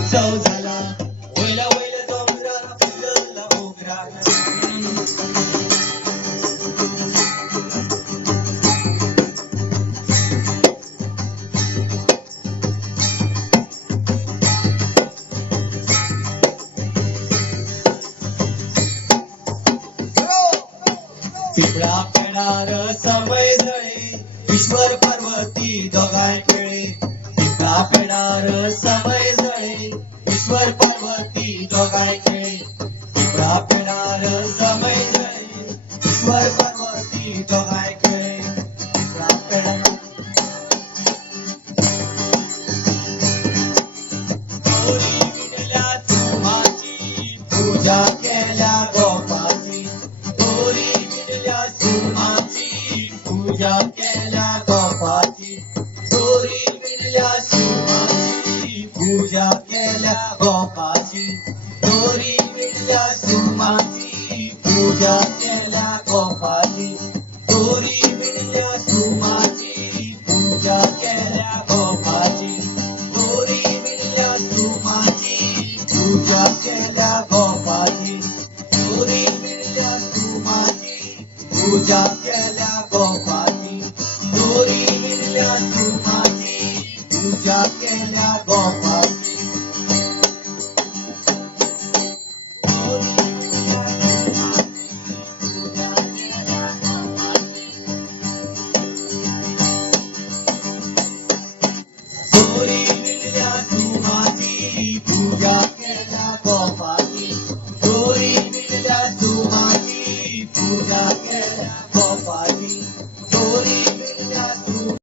उत्सव झाला वैला वैला डोंगराला फुलला ओगराला पिपळा पेडार समय झळे ईश्वर पार्वती दोघाय खेळे पिपळा पेडार समय झळे ईश्वर पार्वती दोघाय खेळे पिपळा पेडार समय झळे ईश्वर पार्वती दोघाय खेळे पिपळा पेडार गौरी विणल्या सुमाची पूजा केल्या गोपाची गौरी विणल्या सुमाची पूजा केल्या गोपाची गौरी विणल्या सुमाची पूजा केल्या गोपाची गौरी विणल्या सुमाची पूजा केल्या गोपाची गौरी विणल्या सुमाची पूजा केल्या गोपाची गौरी विणल्या सुमाची पूजा केल्या गोपाची गौरी विणल्या सुमाची पूजा केल्या गोपाची गौरी विणल्या सुमाची पूजा केल्या गोपाची